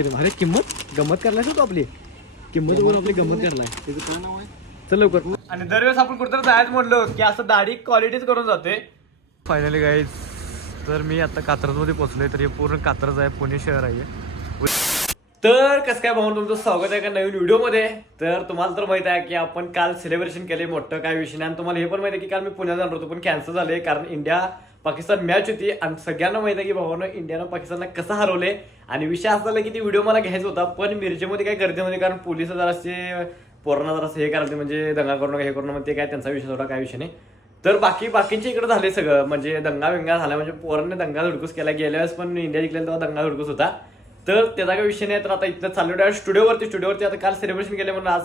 अरे किंमत? गंमत करलाय तू आपली? किंमत आपली गंमत करलाय त्याचं काय नाव आहे? चल लवकर. आणि दरवेळेस आपण कुठं जायचं म्हणलो की असं दाढी क्वालिटीच करून जाते फायनली गाईज तर मी आता कात्रजमध्ये पोहोचलोय तर हे पूर्ण कात्रज आहे पुणे शहर आहे. तर कसं काय भाऊ तुमचं स्वागत आहे का नवीन व्हिडिओमध्ये? तर तुम्हाला तर माहीत आहे की आपण काल सेलिब्रेशन केले मोठं काय विषय नाही. आणि तुम्हाला हे पण माहिती आहे की काल मी पुण्यात जाणार होतो पण कॅन्सल झाले कारण इंडिया पाकिस्तान मॅच होती आणि सगळ्यांना माहिती आहे की भावानं इंडियानं पाकिस्तानला कसं हरवले आणि विषय असला की ती व्हिडिओ मला घ्यायचा होता पण मिरजेमध्ये काय गर्दीमध्ये कारण पोलीस जरासे पोरांना जरासं हे करायला म्हणजे दंगा करू नका हे करू नका मग ते काय त्यांचा विषय थोडा काय विषय नाही. तर बाकी बाकीच्या इकडे झाले सगळं म्हणजे दंगा विंगा झाला म्हणजे पोरांनी दंगा धुडकूस केला गेल्या वेळेस पण इंडिया जिंकलेला तेव्हा दंगा धुडकूस होता. तर त्याचा काही विषय नाही तर आता इथं चालू डायरेक्ट स्टुडिओवरती स्टुडिओवरती आता काल सेलिब्रेशन केले म्हणून आज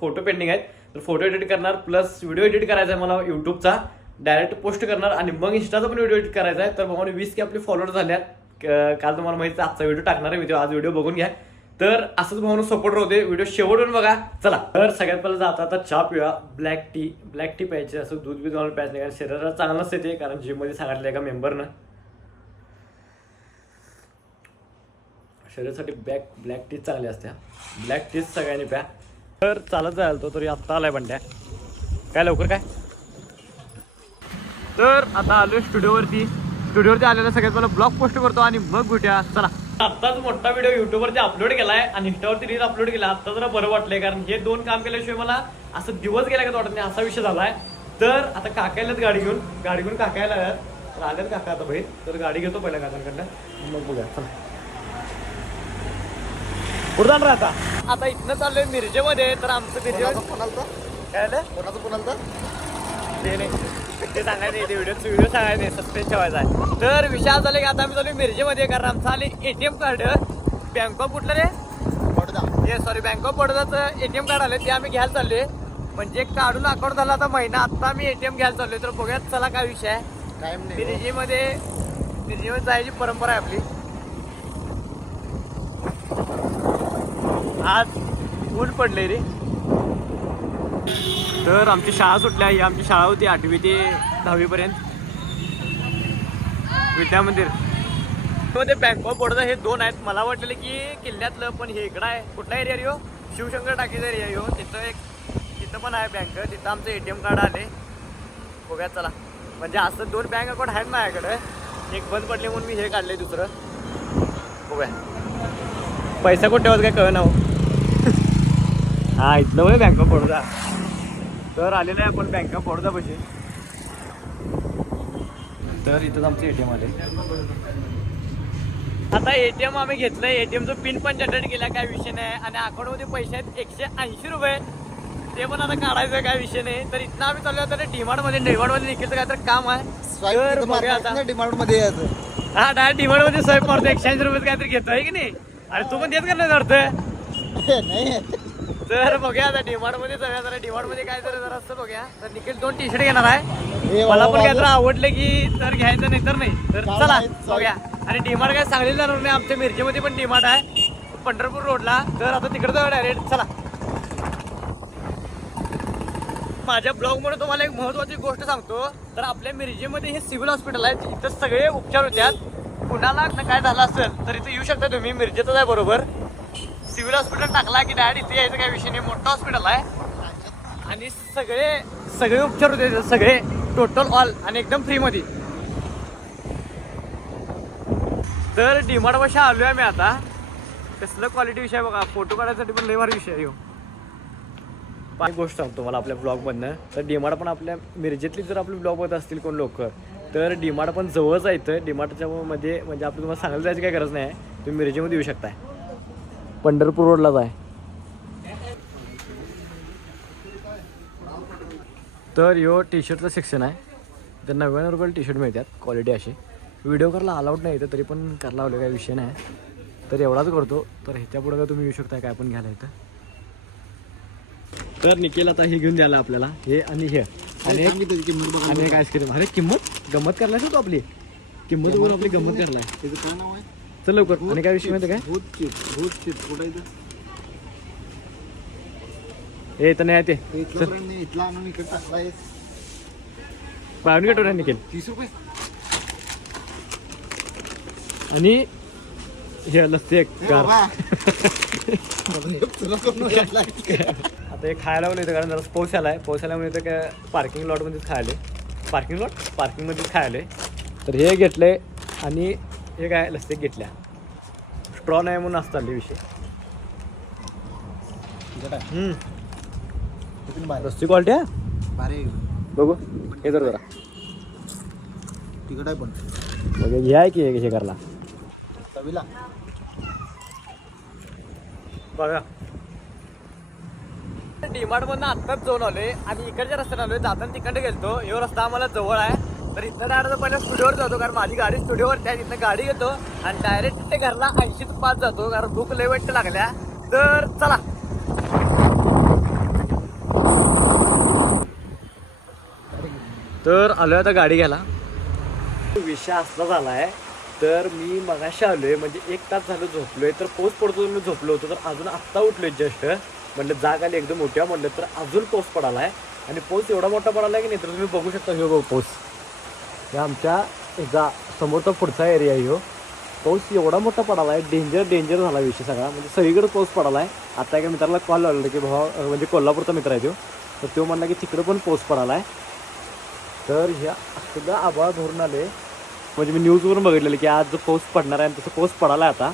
फोटो पेंडिंग आहेत. तर फोटो एडिट करणार प्लस व्हिडिओ एडिट करायचा आहे मला युट्यूबचा डायरेक्ट पोस्ट करणार आणि मग इंस्टाचा पण व्हिडिओ एडिट करायचा आहे. तर भावाने वीस की आपले फॉलोअर झाल्यात काल तुम्हाला माहिती आजचा व्हिडिओ टाकणार आहे मी तो आज व्हिडिओ बघून घ्या. तर असंच भावनं सपोर्ट होते व्हिडिओ शेवटून बघा. चला. तर सगळ्यात पहिला जाता आता चहा पिवा ब्लॅक टी ब्लॅक टी प्यायचे असं दूध बी तुम्हाला प्यायचं नाही कारण शरीराला चांगलं नसते ते कारण जिममध्ये सांगितलं एका मेंबरनं शरीरासाठी ब्लॅक ब्लॅक टी चांगली असते ब्लॅक टीच सगळ्यांनी प्या. तर चालत जायला तो तरी आत्ता आलाय बंड्या. काय लवकर काय? तर आता आलोय स्टुडिओवरती. स्टुडिओवरती आलेला सगळ्यात पहिला ब्लॉग पोस्ट करतो आणि मग भेटूया. चला. आत्ताच मोठा व्हिडिओ युट्यूबवरती अपलोड केलाय आणि इंस्टावरती रील अपलोड केला. आता जरा बरं वाटलंय कारण हे दोन काम केल्याशिवाय मला असं दिवस गेला का वाटत नाही असा विषय झालाय. तर आता काकायलाच गाडी घेऊन. गाडी घेऊन काकायला आल्यात तर आल्यात काका आता बाहेर. तर गाडी घेतो पहिल्या काकांकडनं. मग बघूया. चला. जाणार आता. आता इथनं चाललोय मिरजेमध्ये. तर आमचं मिरजे कोणाचा फोन आलता काय आलं? कोणाचा फोन आलता ते नाही. ते सांगायचं नाही ते व्हिडिओ व्हिडिओ सांगायचं नाही सस्पेन्स ठेवायचा आहे. तर असा झाला की आता आम्ही चालू मिरजेमध्ये कारण आमचं आले एटीएम कार्ड. बँक ऑफ कुठलं रे? पडदा हे सॉरी बँक ऑफ बडोदाचं एटीएम कार्ड आले ते आम्ही घ्यायला चाललोय. म्हणजे काढून अकाउंट झाला आता महिना आता आम्ही एटीएम घ्यायला चाललोय. तर बघूयात चला काय विषय आहे. हो. मिरजेमध्ये मिरजेमध्ये जायची परंपरा आहे आपली. आज ऊन पडले रे. तर आमची शाळा सुटल्या. ही आमची शाळा होती आठवी ते दहावीपर्यंत. विद्या मंदिर. मध्ये बँक ऑफ बडोदा हे दोन आहेत. मला वाटलेलं की किल्ल्यातलं पण हे इकडं आहे. कुठला एरिया येऊ हो? शिवशंकर टाकीचा एरिया आहे हो. तिथं एक तिथं पण आहे बँक तिथं आमचं ए टी एम कार्ड आले बघूया चला. म्हणजे असं दोन बँक अकाउंट आहेत माझ्याकडे. एक बंद पडले म्हणून मी हे काढले दुसरं. बघूया. पैसा कुठे ठेवत काय कळ ना हो. हा इथलं होय बँक ऑफ बडोदा तर आलेलं आहे आपण बँक ऑफ बडोदा पाशी. तर इथंच आमचं एटीएम आले आता एटीएम आम्ही घेतलंय. एटीएमचं पिन पण जनरेट केला काय विषय नाही. आणि अकाउंटमध्ये पैसे आहेत एकशे ऐंशी रुपये. ते पण आता काढायचं काय विषय नाही. तर इथनं आम्ही चाललो मध्ये. डीमार्टमध्ये निघायचं काय तर काम आहे. तर बघूया आता. डिमांडमध्ये यायचं. हा डायरेक्ट डीमार्टमध्ये स्वयं मारतो. एकशे ऐंशी रुपये काहीतरी घेतोय की नाही? अरे तू पण तेच करणार अर्थ नाही. तर बघूया आता डीमार्टमध्ये जाऊया. जरा डीमार्टमध्ये काय तर जरा असतं बघूया. तर निखिल दोन टी शर्ट घेणार आहे. मला पण काय तर आवडलं की तर घ्यायचं नाही तर नाही. तर चला. बघूया. आणि डीमार्ट काय सांगली जाणार नाही आमच्या मिरजेमध्ये पण डीमार्ट आहे. पंढरपूर रोडला. तर आता तिकडे जाऊया डायरेक्ट चला. माझ्या ब्लॉगमध्ये तुम्हाला एक महत्वाची गोष्ट सांगतो. तर आपल्या मिरजेमध्ये हे सिव्हिल हॉस्पिटल आहे. इथं सगळे उपचार होत्यात कुणाला काय झालं असेल तर इथे येऊ शकता तुम्ही. मिरजेतच आहे बरोबर. सिव्हिल हॉस्पिटल टाकला की डायरेक्ट इथे यायचं काही विषय नाही. मोठं हॉस्पिटल आहे. आणि सगळे सगळे उपचार होते. सगळे टोटल ऑल आणि एकदम फ्रीमध्ये तर डिमार्ट आलो आहे आम्ही आता. कसलं क्वालिटी विषय बघा. फोटो काढायसाठी पण लय भारी विषय आहे ह्यो. एक गोष्ट सांगतो मला आपल्या ब्लॉगमधनं तर डिमार्ट पण आपल्या मिरजेतली जर आपले ब्लॉग बघत असतील कोण लोक तर डिमार्ट पण जवळच आहे इथं. डिमार्टच्या मध्ये म्हणजे आपलं तुम्हाला सांगायला जायची काही गरज नाही तुम्ही मिरजेमध्ये येऊ शकताय. पंढरपूर रोडलाच आहे. तर यो टी शर्टचं सेक्शन आहे. तर नव्याण्णव रुपयाला टी शर्ट मिळतात क्वालिटी अशी. व्हिडिओ करायला अलाउड नाही इथं तरी पण करायला लावलं काही विषय नाही. तर एवढाच करतो. तर ह्याच्या पुढे तुम्ही येऊ शकता काय पण घ्यायला इथं. तर निकेल आता हे घेऊन द्यायला आपल्याला. हे आणि हे. आणि एक- मी किंमत आणि एक आईस्क्रीम अरे किंमत गंमत करायला तो आपली. किंमत बघून आपली गंमत करायला. त्याचं काय नाव आहे चल लवकर. आणि काय विषय माहिती काय? भूत चित भूत चित. कुठं आहे इथं? हे इथं नाही ते. हे इथला आणून इकडे टाकला आहे. तीस रुपये. आणि हे लस्सी एक ए गार. बाबा. तुला कोण घातलाय? आता हे खायला येतं कारण जरा पाऊस आलाय. पाऊस आल्यामुळे इथं काय पार्किंग लॉटमध्येच खायले. पार्किंग लॉट पार्किंगमध्येच खायले. तर हे घेतले आणि हे काय लस्सी घेतल्या? स्ट्रॉ नाही म्हणून असं चालले विषय. लस्सी क्वालिटी आहे? भारी बघू. हे जर जरा. तिखट आहे पण. बघ हे आहे की हे करला चवीला. बघा. डीमार्ट मधनं आत्ताच जाऊन आलोय. आणि इकडच्या रस्त्याने आलोय. जाताना तिकडे गेलतो. ह्यो रस्ता आम्हाला जवळ आहे. तर इथं डायरेक्ट पहिल्या स्टुडिओवर जातो कारण माझी गाडी स्टुडिओवर आहे तिथनं गाडी घेतो आणि डायरेक्ट ते घरला ऐंशी ते पाच जातो कारण भूक लय वाईट लागल्या. तर चला. तर आलोय आता गाडी घ्यायला. विषय असा झाला आहे तर मी मगाशी आलोय म्हणजे एक तास झालं झोपलोय तर पाऊस पडतो मी झोपलो होतो तर अजून आत्ता उठलोय जस्ट. म्हणलं जाग आली एकदम मोठ्या म्हणलं तर अजून पाऊस पडाला आहे आणि पाऊस एवढा मोठा पडाला आहे की नाही तर तुम्ही बघू शकता हे बघ पाऊस हे आमच्या जा समोरचा पुढचा एरिया आहे हो. पाऊस एवढा मोठा पडाला आहे डेंजर डेंजर झाला विषय सगळा. म्हणजे सगळीकडे पाऊस पडाला आहे आता एका मित्राला कॉल लावलेला की भावा म्हणजे कोल्हापूरचा मित्र आहे तो. तर तो म्हणला की तिकडं पण पाऊस पडाला आहे तर ह्या सुद्धा आभाळ भरून आले. म्हणजे मी न्यूजवरून बघितलेलं की आज जो पाऊस पडणार आहे आणि तसं पाऊस पडाला आहे आता.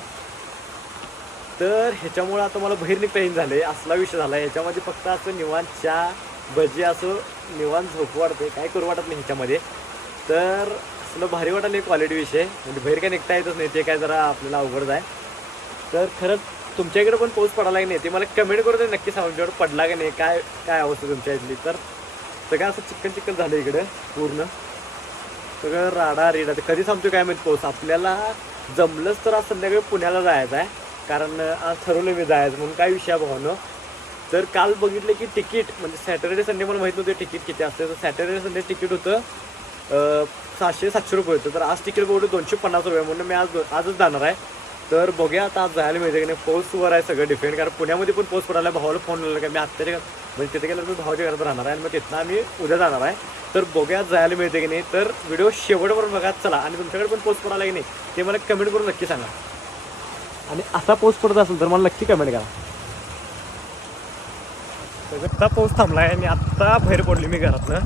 तर ह्याच्यामुळे आता मला बाहेर निघता येईन झाले असला विषय झाला ह्याच्यामध्ये फक्त असं निवांत चहा भजी असं निवांत झोप वाटते काय करू वाटत नाही ह्याच्यामध्ये. तर तुला भारी वाटलं क्वालिटी विषय. म्हणजे बाहेर काय निघता येतच नाही ते काय जरा आपल्याला अवघड आहे. तर खरंच तुमच्या इकडे पण पाऊस पडला की नाही ते मला कमेंट करू दे नक्की सांगून तुमच्याकडे पडला की नाही काय काय अवस्था तुमच्या इथली. तर सगळं असं चिकन चिकन झालं इकडे पूर्ण. सगळं राडा रेडा. ते कधी सांगतो काय माहिती पाऊस? आपल्याला जमलंच तर आज संध्याकाळी पुण्याला जायचं आहे कारण आज ठरवलं मी जायचं म्हणून काय विषय आहे तर काल बघितलं की तिकीट म्हणजे सॅटर्डे संडे मला माहीत नव्हते तिकीट किती असते. तर सॅटर्डे संडे तिकीट होतं सहाशे सातशे रुपये होतं. तर आज तिकीट बघू दोनशे पन्नास रुपये. म्हणून मी आज आजच जाणार आहे. तर बघूया आता आज जायला मिळते की नाही. पाऊसवर आहे सगळं डिपेंड कारण पुण्यामध्ये पण पाऊस पडायला भावाला फोन लावला की मी आत्ताच्या घरात- म्हणजे तिथे गेलं तर भावाच्या घरात राहणार आहे आणि मग तिथनं आम्ही उद्या जाणार आहे. तर बघूया जायला मिळते की नाही. तर व्हिडिओ शेवटवरून बघा. चला. आणि तुमच्याकडे पण पाऊस पडायला की नाही ते मला कमेंट करून नक्की सांगा. आणि असा पाऊस पडत असेल तर मला नक्की कमेंट करा. आता पाऊस आहे आणि आत्ता बाहेर पडली मी घरातनं.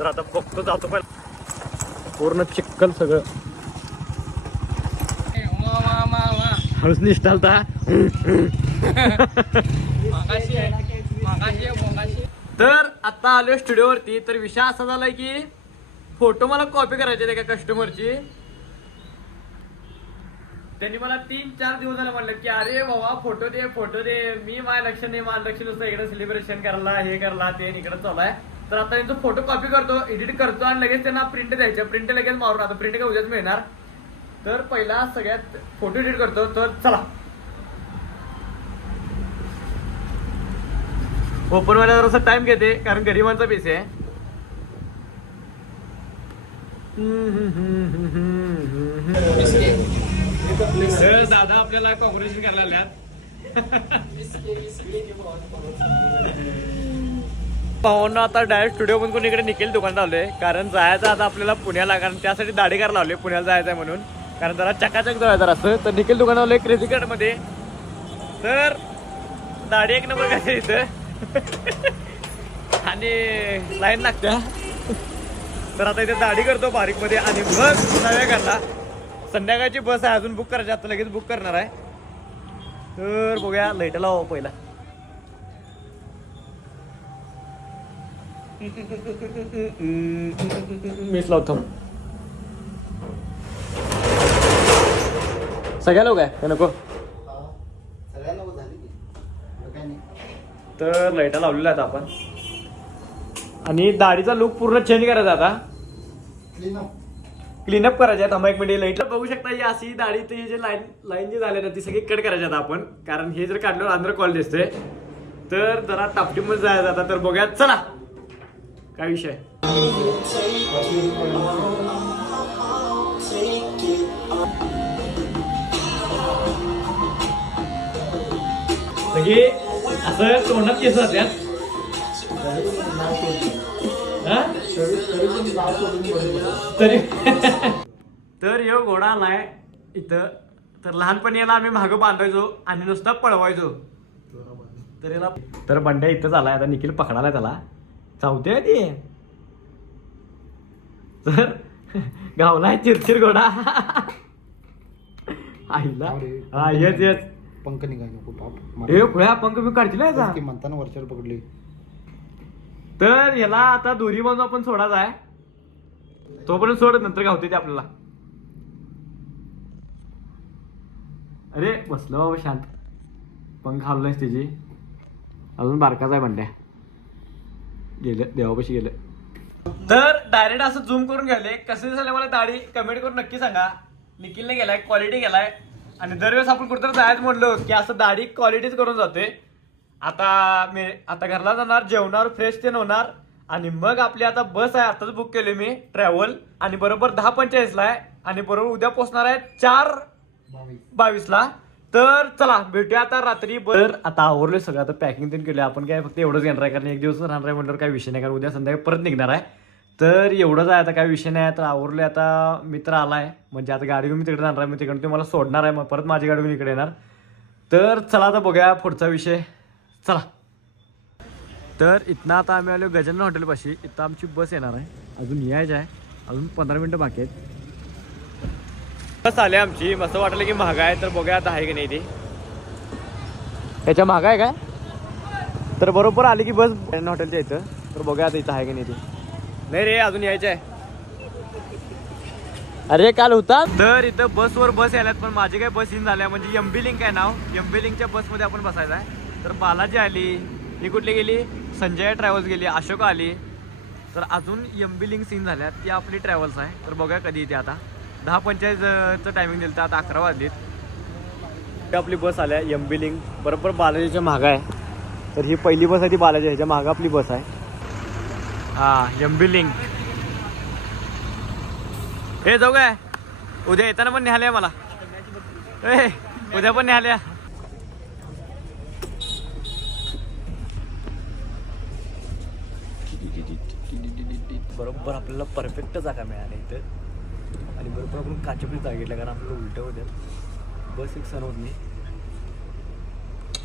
तर आता बघतो जातो पण पूर्ण चिक्कल सगळं. हळूच निष्ठालता तर आता आलोय स्टुडिओवरती तर विषय असा झालाय की फोटो मला कॉपी करायचे एका कस्टमरची त्यांनी मला तीन चार दिवस झाले म्हणलं की अरे बाबा फोटो दे फोटो दे. मी माझ्या लक्ष नाही. माझं लक्ष नुसतं इकडे सेलिब्रेशन करायला हे करला ते इकडे चालू आहे. तर आता त्यांचं फोटो कॉपी करतो एडिट करतो आणि लगेच त्यांना प्रिंट द्यायचं. प्रिंट लगेच मारून आता प्रिंट काय उद्याच मिळणार? तर पहिला सगळ्यात फोटो एडिट करतो. तर चला. ओपन व्हायला जरासा टाइम घेते कारण गरिबांचा पैसे आहे. दादा आपल्याला कॉंग्रॅच्युलेशन करायला आल्यात पाहुणं आता डायरेक्ट स्टुडिओ मधून कोणी इकडे निकेल दुकानात आलोय. कारण जायचं आता आपल्याला पुण्याला कारण त्यासाठी दाढी लावले पुण्याला जायचं आहे म्हणून. कारण जरा चकाचक जायचं असतं. तर निकेल दुकानात आलोय क्रेझी कार्डमध्ये. तर दाढी एक नंबर काय इथं? आणि लाईन लागत्या तर आता इथे दाढी करतो बारीकमध्ये आणि मग नव्या करला संध्याकाळची बस आहे अजून बुक करायची आता लगेच बुक करणार आहे. तर बघूया लाइट लावा पहिला. मीच लावतो सगळ्या लोक आहे नको. तर लाईटा लावलेल्या आहेत आपण. आणि दाढीचा लुक पूर्ण चेंज करायचा आता. क्लीन अप क्लीनअप करायचे आहेत. एक मिनिट लाईटला बघू शकता ही अशी दाढी ते जे लाईन लाईन जी झाली ना ती सगळी कट करायची आता आपण. कारण हे जर काढल्यावर आंध्र कॉल दिसते तर जरा टापटीमध्ये जायचं आता तर बघूया चला. काय विषय? सगळे असं तोंडात केस जात्यात? तरी तर ह्यो घोडा आलाय इथं. तर लहानपणी याला आम्ही मागं बांधायचो आणि नुसता पळवायचो. तर याला तर बंड्या इथं झालाय आता निखिल पकडालाय त्याला. चावते ती तर गावलाय चिरचिर घोडा आईला हा येस येस. पंख नको पाप. हे खुळ्या पंख मी काढतील याचा ती म्हणताना वरच्यावर पकडली. तर याला आता दोरी बांधून आपण सोडायचा आहे तोपर्यंत सोड नंतर गावते ते आपल्याला. अरे बसलो बाबा शांत. पंख हललायस त्याची. अजून बारकाच आहे म्हणल्या गेले देवापाशी गेले. तर डायरेक्ट असं झूम करून घ्याले कसे झाले मला दाढी? कमेंट करून नक्की सांगा. निखिलने गेलाय क्वालिटी गेलाय. आणि दरवेळेस आपण कुठेतरी जायचं म्हणलो की असं दाढी क्वालिटीच करून जाते आता मी आता घरला जाणार जेवणार फ्रेश तेन होणार. आणि मग आपली आता बस आहे आताच बुक केली मी ट्रॅव्हल आणि बरोबर दहा पंचेचाळीसला आहे. आणि बरोबर उद्या पोहोचणार आहे चार बावीसला. तर चला भेटूया आता रात्री. बर आता आवरले सगळं. आता पॅकिंग पण केलं आपण. काय फक्त एवढंच घेणार आहे कारण एक दिवस राहणार आहे म्हटल्यावर काय विषय नाही कारण उद्या संध्याकाळी परत निघणार आहे. तर एवढंच आहे आता काय विषय नाही. तर आवरले आता मित्र आला आहे म्हणजे आता गाडी घेऊन मी तिकडे जाणार आहे. मी तिकडून ते मला सोडणार आहे मग परत माझी गाडी घेऊन इकडे येणार. तर चला आता बघूया पुढचा विषय. चला. तर इथनं आता आम्ही आलो गजानन हॉटेलपाशी इथं आमची बस येणार आहे. अजून यायचं आहे. अजून पंधरा मिनटं बाकी आहेत. बस आले आमची. मस्त वाटलं की महाग आहे तर बघूया आता आहे की नाही ती. त्याच्या महाग आहे काय? तर बरोबर आली की बस हॉटेलच्या इथं तर बघूया आता इथं आहे की नाही ती. नाही रे अजून यायचं आहे. अरे काल होता? तर इथं बसवर बस यायल्यात पण माझी काय बस इन झाल्या म्हणजे एम बी लिंक आहे नाव. एम बी लिंकच्या बसमध्ये आपण बसायचं आहे. तर बालाजी आली. ही कुठली गेली? संजय ट्रॅव्हल्स गेली. अशोका आली. तर अजून एम बी लिंक सीन झाल्या ती आपली ट्रॅव्हल्स आहे. तर बघूया कधी येते आता. दहा पंचेचाळीसचं टायमिंग दिलं तर आता अकरा वाजलीत. आपली बस आल्या एम बी लिंक बरोबर बालाजीच्या मागं आहे. तर ही पहिली बस आहे ती बालाजी ह्याच्या मागं आपली बस आहे. हां एम बी लिंक हे जाऊ काय? उद्या येताना पण निघाले मला. ए उद्या पण निघाल्या बरोबर आपल्याला परफेक्ट जागा मिळाली इथं. आणि बरोबर आपण काचेपली जागा कारण आपल्याला उलट होत्या बस एक सण होत नाही.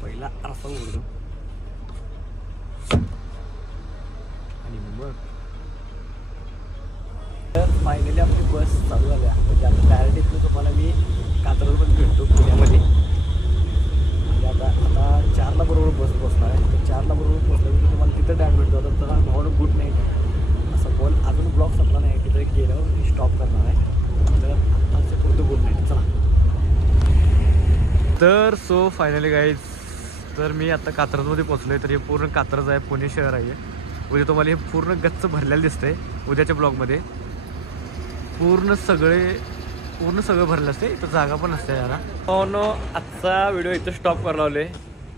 पहिला आरसा उघडतो. आणि मग? तर फायनली आपली बस चालू झाल्या. म्हणजे आता डायरेक्ट इथून तुम्हाला मी कात्रजमध्ये भेटतो पुण्यामध्ये. म्हणजे आता आता चारला बरोबर बस पोचणार आहे. तर चारला बरोबर पोचलं की तुम्हाला तिथं डायरेक्ट भेटतो. आता तर भावनं गुड नाही असं कॉल अजून ब्लॉक संपला नाही. तिथे गेल्यावर मी स्टॉप करणार आहे. तर आत्ताचे चला तर सो फायनली गाईज तर मी आता कात्रजमध्ये पोचलो आहे तर हे पूर्ण कात्रज आहे पुणे शहर आहे उद्या तुम्हाला हे पूर्ण गच्च भरलेलं दिसतंय उद्याच्या ब्लॉगमध्ये. पूर्ण सगळे पूर्ण सगळं भरलं असते इथं जागा पण असते याला हो नो आजचा व्हिडिओ इथं स्टॉप करायला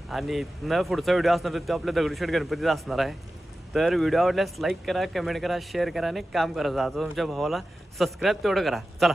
आणि इथनं पुढचा व्हिडिओ असणार तो आपल्या दगडूशेठ गणपतीचा असणार आहे. तर व्हिडिओ आवडल्यास लाईक करा कमेंट करा शेअर करा आणि काम करा आता तुमच्या भावाला सबस्क्राईब तेवढं करा. चला.